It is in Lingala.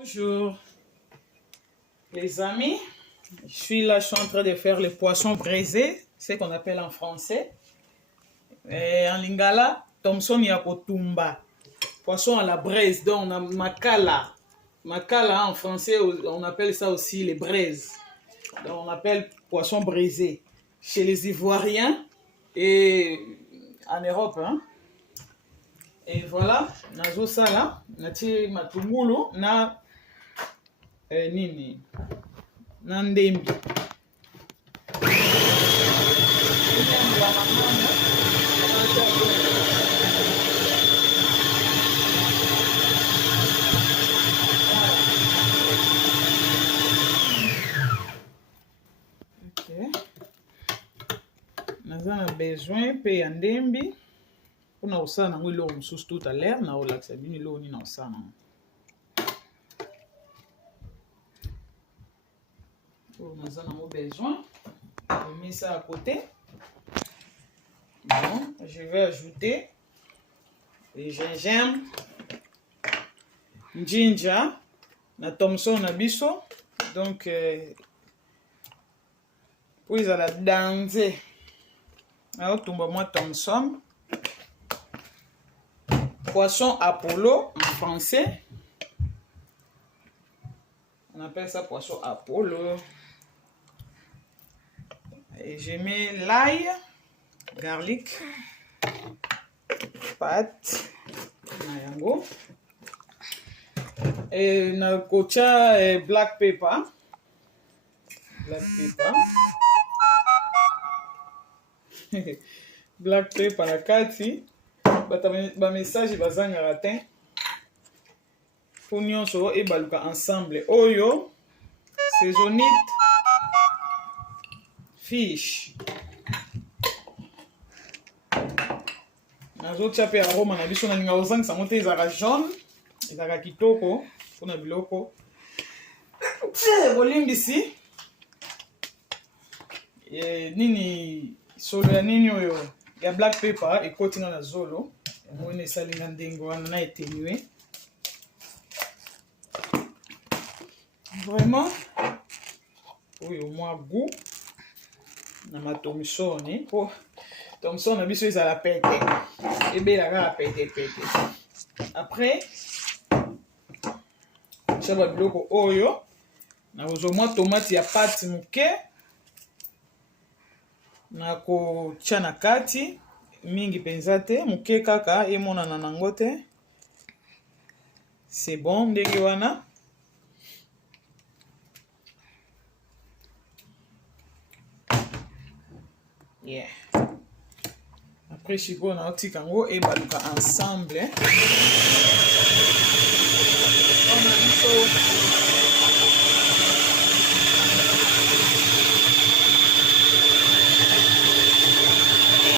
Bonjour les amis, je suis en train de faire les poissons braisés, ce qu'on appelle en français. Et en lingala, Thomson yakotumba, poisson à la braise, donc on a makala. Makala en français, on appelle ça aussi les braises. Donc on appelle poisson braisé chez les Ivoiriens et en Europe. Hein. Et voilà, nazo sala, nati matungulu na nini na ndembi. Naza na besoin pe ya ndembi mpona kosala nango eloko mosusu tout à l'heure na kolakisa bino eloko nini na kosala nango. Naza nango besoin, je mets ça à côté. Bon, je vais ajouter le gingembre, ginger, na Thomson na biso. Donc, pour ils la danser. Alors, tout moi Thomson. Poisson Apollo en français. On appelle ça poisson Apollo. Et je mets l'ail, garlic, pâte, mayango. Et na kocha black pepper. Black pepper. Black pepper na kati. Ba message bazanga ratin. Pour nyonso e baluka ensemble. Oyo saisonite fish. Nazo tia pe aroma na biso na linga ozanga sango te ezaka jaune, ezaka kitoko mpona biloko. Bolimbisi nini solo ya nini oyo ya black pepper ekoti na zolo. Mwene salinga ndenge wana na etenue. Vraiment oyo mwa goût na ma Thomson po Thomson na biso ezala pete ebelaka la pete. Après chaba biloko oyo na ozomwa tomate ya pâte muke na ko tia na kati mingi penza te muke kaka emonana nango te. C'est bon ndenge wana. Yeah. Après chico na otika ngo e baluka ensemble. On a